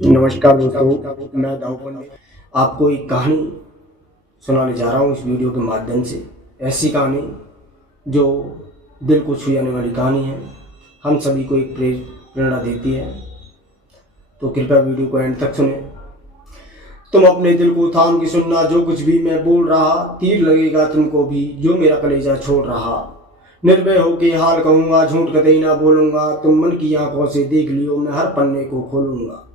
नमस्कार दोस्तों, मैं दाऊ पंडित आपको एक कहानी सुनाने जा रहा हूँ इस वीडियो के माध्यम से। ऐसी कहानी जो दिल को छू जाने वाली कहानी है, हम सभी को एक प्रेरणा देती है। तो कृपया वीडियो को एंड तक सुने। तुम अपने दिल को थाम के सुनना, जो कुछ भी मैं बोल रहा तीर लगेगा तुमको भी, जो मेरा कलेजा छोड़ रहा। निर्भय होके हाल कहूँगा, झूठ कतई ना बोलूँगा, तुम मन की आंखों से देख लियो, मैं हर पन्ने को खोलूँगा।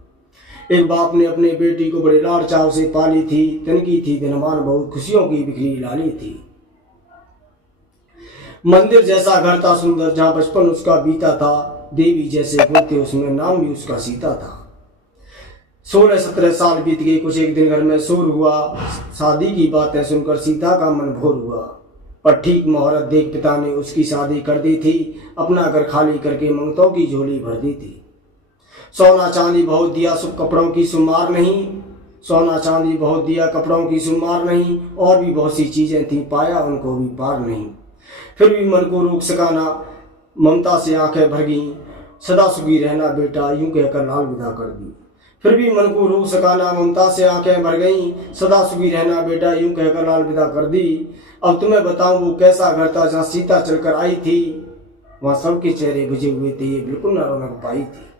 एक बाप ने अपने बेटी को बड़े लाड़ चाव से पाली थी, तनकी थी धनवान बहुत, खुशियों की बिखरी लाली थी। मंदिर जैसा घर था सुंदर, जहाँ बचपन उसका बीता था, देवी जैसे गुण थे उसमें, नाम भी उसका सीता था। 16-17 साल बीत गए, कुछ एक दिन घर में शोर हुआ, शादी की बातें सुनकर सीता का मन भोर हुआ। पर ठीक मुहूर्त देख पिता ने उसकी शादी कर दी थी, अपना घर खाली करके मंगतों की झोली भर दी थी। सोना चांदी बहुत दिया, सब कपड़ों की शुमार नहीं। सोना चांदी बहुत दिया, कपड़ों की शुमार नहीं, और भी बहुत सी चीजें थी, पाया उनको भी पार नहीं। फिर भी मन को रोक सका ना, ममता से आंखें भर गईं, सदा सुखी रहना बेटा यूं कहकर लाल विदा कर दी। फिर भी मन को रोक सका ना, ममता से आंखें भर गईं, सदा सुखी रहना बेटा यूं कहकर लाल विदा कर दी। अब तुम्हें बताऊं वो कैसा घर था जहाँ सीता चलकर आई थी, वहां सबके चेहरे बुझे हुए थे, ये बिल्कुल न रौनक पाई थी।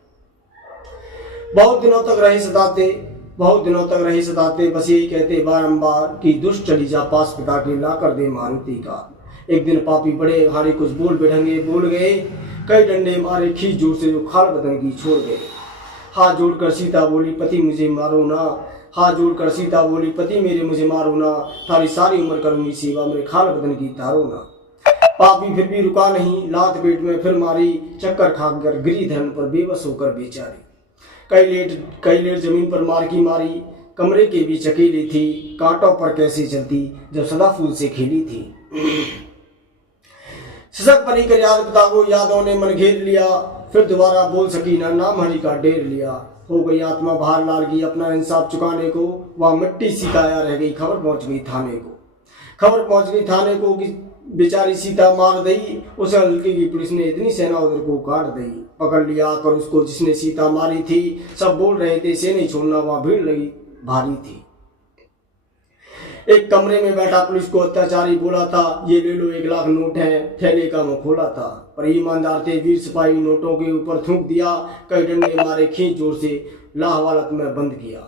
बहुत दिनों तक रहे सताते, बस यही कहते बारंबार कि दुष्ट चली जा पास पिता के, ला कर दे मारुति का। एक दिन पापी बड़े हारे कुछ बोल बेढंगे बोल गए, कई डंडे मारे खींच जोर से, जो खाल बदन की छोड़ गए। हाथ जोड़कर सीता बोली पति मुझे मारो ना, हाथ जोड़कर सीता बोली पति मेरे मुझे मारो ना, थारी सारी उम्र करूंगी सेवा, मेरे खाल बदन की तारो ना। पापी फिर भी रुका नहीं, लात पेट में फिर मारी, चक्कर खाकर गिरी धरन पर बेबस होकर बेचारी। कई लेट जमीन पर मार की मारी, कमरे के बीच अकेली थी, कांटों पर कैसे चलती जब सदा फूल से खेली थी। सजग परी कर याद पिता को, यादों ने मन घेर लिया, फिर दोबारा बोल सकी ना, नाम हरि का ढेर लिया। हो गई आत्मा बाहर लाल की, अपना इंसाफ चुकाने को, वह मिट्टी सी काया रह गई, खबर पहुंच गई थाने को कि बेचारी सीता मार दई, उसे हल्के की पुलिस ने इतनी सेना उधर को काट दई। पकड़ लिया कर उसको जिसने सीता मारी थी, सब बोल रहे थे इसे नहीं छोड़ना, वहां भीड़ लगी भारी थी। एक कमरे में बैठा पुलिस को अत्याचारी बोला था, ये ले लो 1 लाख नोट है, थैले का मुंह खोला था। पर ईमानदार थे वीर सिपाही, नोटों के ऊपर थूक दिया, कई डंडे मारे खींच जोर से, लाहवालत में बंद किया।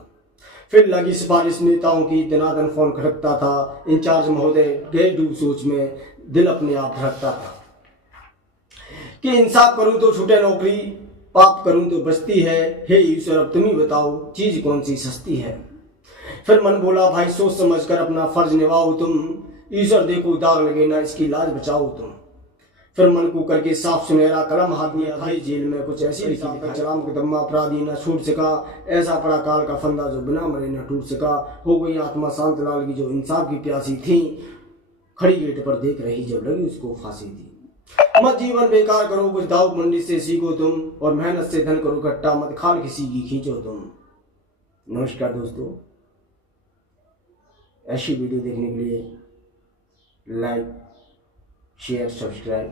फिर लगी सिफारिश नेताओं की, दनादन फोन खटकता था, इंचार्ज महोदय गए डूब सोच में, दिल अपने आप धड़कता था कि इंसाफ करूं तो छूटे नौकरी, पाप करूं तो बचती है, हे ईश्वर अब तुम ही बताओ चीज कौन सी सस्ती है। फिर मन बोला भाई सोच समझकर अपना फर्ज निभाओ तुम, ईश्वर देखो दाग लगे ना इसकी लाज बचाओ तुम। फिर मन को करके साफ सुनहरा कलम हाथ दिया, भाई जेल में कुछ ऐसी लिखा था, चलाम के दम्मा अपराधी न छूट सका, ऐसा पड़ा काल का फंदा जो बिना मरे न टूट सका। हो गई आत्मा शांत लाल की जो इंसाफ की प्यासी थी, खड़ी गेट पर देख रही जब लगी उसको फांसी थी। मत जीवन बेकार करो, कुछ दाऊ मंडी से सीखो तुम, और मेहनत से धन करो इकट्ठा, मत खाल किसी की खींचो तुम। नमस्कार दोस्तों, ऐसी वीडियो देखने के लिए लाइक शेयर सब्सक्राइब